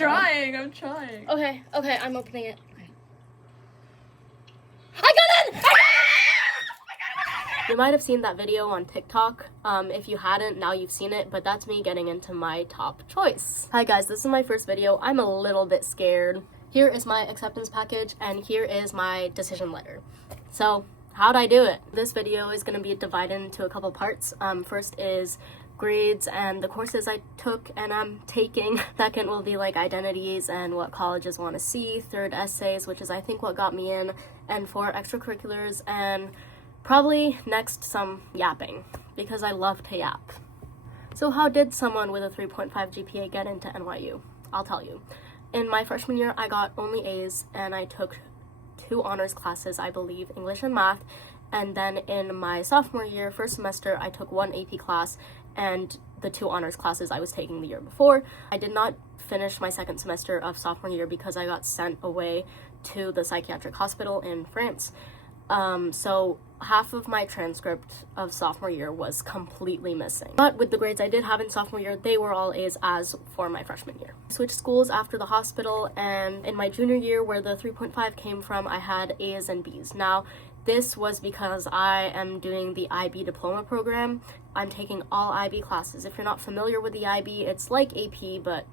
I'm trying. Okay, I'm opening it. Okay. I got it! You might have seen that video on TikTok. If you hadn't, now you've seen it, but that's me getting into my top choice. Hi guys, this is my first video. I'm a little bit scared. Here is my acceptance package, and here is my decision letter. So, how'd I do it? This video is going to be divided into a couple parts. First is grades and the courses I took and I'm taking. Second will be like identities and what colleges want to see. Third, essays, which is I think what got me in. And four, extracurriculars, and probably next some yapping, because I love to yap. So how did someone with a 3.5 GPA get into NYU? I'll tell you. In my freshman year, I got only A's, and I took 2 honors classes, I believe, English and math. And then in my sophomore year, first semester, I took 1 AP class and the 2 honors classes I was taking the year before. I did not finish my second semester of sophomore year because I got sent away to the psychiatric hospital in France. So half of my transcript of sophomore year was completely missing. But with the grades I did have in sophomore year, they were all A's as for my freshman year. I switched schools after the hospital, and in my junior year, where the 3.5 came from, I had A's and B's. Now, this was because I am doing the IB diploma program. I'm taking all IB classes. If you're not familiar with the IB, it's like AP, but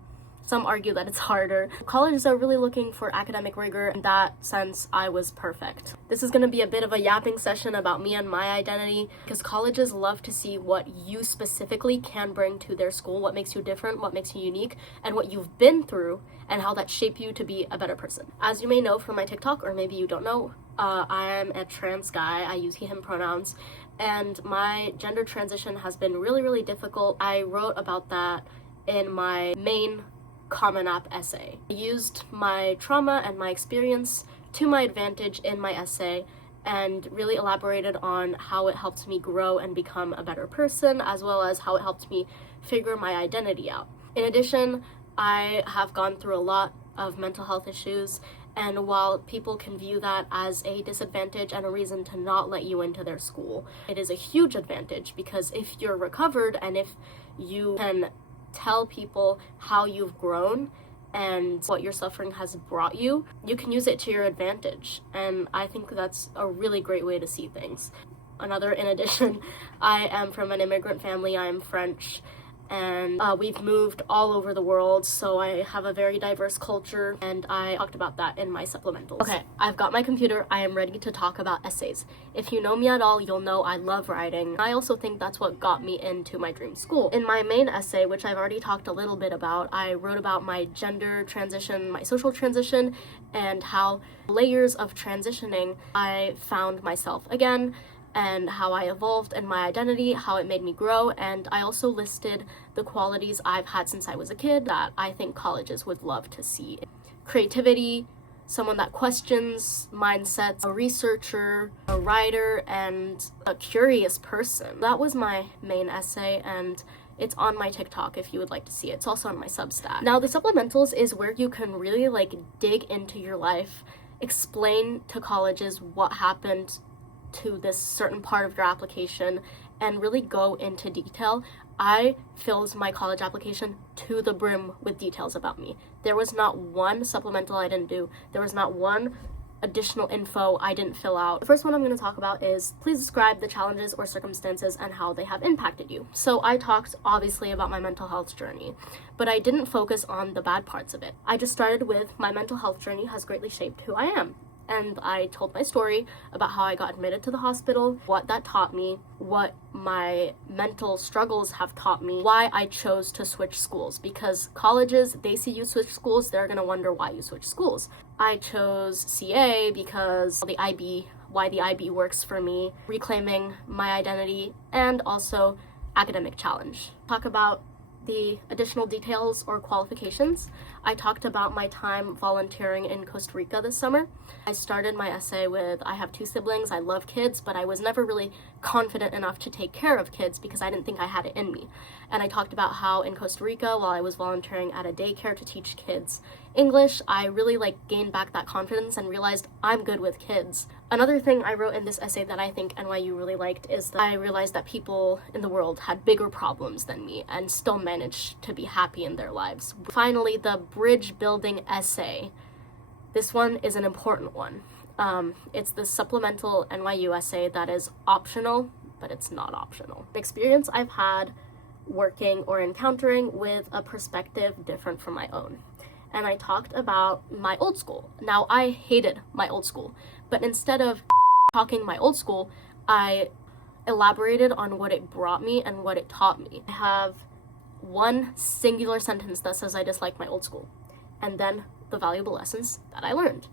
some argue that it's harder. Colleges are really looking for academic rigor. In that sense, I was perfect. This is going to be a bit of a yapping session about me and my identity, because colleges love to see what you specifically can bring to their school, what makes you different, what makes you unique, and what you've been through, and how that shaped you to be a better person. As you may know from my TikTok, or maybe you don't know, I am a trans guy. I use he, him pronouns, and my gender transition has been really, really difficult. I wrote about that in my main Common App essay. I used my trauma and my experience to my advantage in my essay and really elaborated on how it helped me grow and become a better person, as well as how it helped me figure my identity out. In addition, I have gone through a lot of mental health issues, and while people can view that as a disadvantage and a reason to not let you into their school, it is a huge advantage, because if you're recovered and if you can tell people how you've grown and what your suffering has brought you, you can use it to your advantage. And I think that's a really great way to see things. In addition, I am from an immigrant family. I am French, and we've moved all over the world, so I have a very diverse culture, and I talked about that in my supplementals. Okay, I've got my computer. I am ready to talk about essays. If you know me at all, you'll know I love writing. I also think that's what got me into my dream school. In my main essay, which I've already talked a little bit about, I wrote about my gender transition, my social transition, and how layers of transitioning I found myself again, and how I evolved in my identity, how it made me grow, and I also listed the qualities I've had since I was a kid that I think colleges would love to see. Creativity, someone that questions mindsets, a researcher, a writer, and a curious person. That was my main essay, and it's on my TikTok if you would like to see it. It's also on my Substack. Now, the supplementals is where you can really dig into your life, explain to colleges what happened to this certain part of your application, and really go into detail. I filled my college application to the brim with details about me. There was not one supplemental I didn't do. There was not one additional info I didn't fill out. The first one I'm going to talk about is, please describe the challenges or circumstances and how they have impacted you. So I talked obviously about my mental health journey, but I didn't focus on the bad parts of it. I just started with my mental health journey has greatly shaped who I am. And I told my story about how I got admitted to the hospital, what that taught me, what my mental struggles have taught me, why I chose to switch schools. Because colleges, they see you switch schools, they're gonna wonder why you switch schools. I chose CA because why the IB works for me, reclaiming my identity, and also academic challenge. Talk about the additional details or qualifications. I talked about my time volunteering in Costa Rica this summer. I started my essay with, I have 2 siblings, I love kids, but I was never really confident enough to take care of kids because I didn't think I had it in me. And I talked about how in Costa Rica, while I was volunteering at a daycare to teach kids English, I really gained back that confidence and realized I'm good with kids. Another thing I wrote in this essay that I think NYU really liked is that I realized that people in the world had bigger problems than me and still managed to be happy in their lives. Finally, the bridge building essay. This one is an important one. It's the supplemental NYU essay that is optional, but it's not optional. The experience I've had working or encountering with a perspective different from my own. And I talked about my old school. Now, I hated my old school, but instead of talking my old school, I elaborated on what it brought me and what it taught me. I have one singular sentence that says I dislike my old school, and then the valuable lessons that I learned.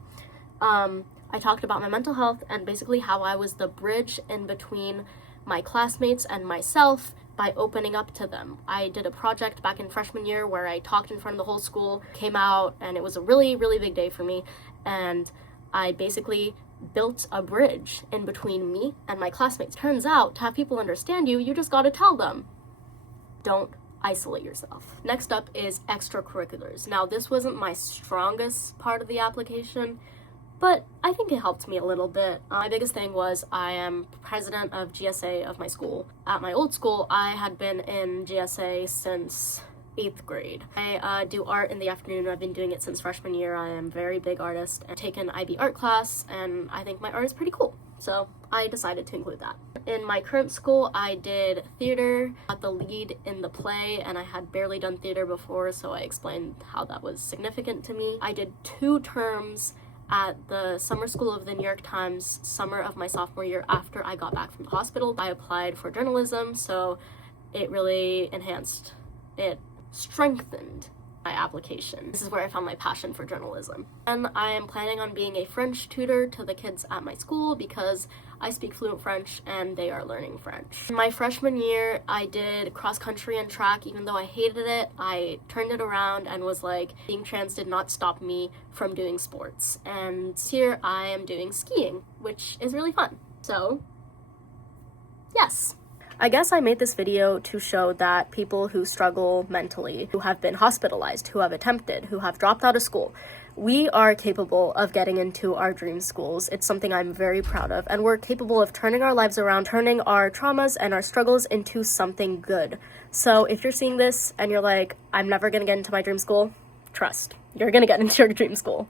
I talked about my mental health and basically how I was the bridge in between my classmates and myself by opening up to them. I did a project back in freshman year where I talked in front of the whole school, came out, and it was a really, really big day for me. And I basically built a bridge in between me and my classmates. Turns out, to have people understand you, you just gotta tell them. Don't isolate yourself. Next up is extracurriculars. Now, this wasn't my strongest part of the application, but I think it helped me a little bit. My biggest thing was I am president of GSA of my school. At my old school, I had been in GSA since 8th grade. I do art in the afternoon. I've been doing it since freshman year. I am a very big artist. I've taken IB art class, and I think my art is pretty cool. So I decided to include that. In my current school, I did theater, got the lead in the play, and I had barely done theater before, so I explained how that was significant to me. I did 2 terms at the summer school of the New York Times summer of my sophomore year after I got back from the hospital. I applied for journalism, so it really enhanced, it strengthened my application. This is where I found my passion for journalism. And I am planning on being a French tutor to the kids at my school because I speak fluent French and they are learning French. In my freshman year, I did cross country and track. Even though I hated it, I turned it around and was like, being trans did not stop me from doing sports. And here I am doing skiing, which is really fun. So, yes. I guess I made this video to show that people who struggle mentally, who have been hospitalized, who have attempted, who have dropped out of school, we are capable of getting into our dream schools. It's something I'm very proud of, and we're capable of turning our lives around, turning our traumas and our struggles into something good. So if you're seeing this and you're like, I'm never gonna get into my dream school, trust, you're gonna get into your dream school.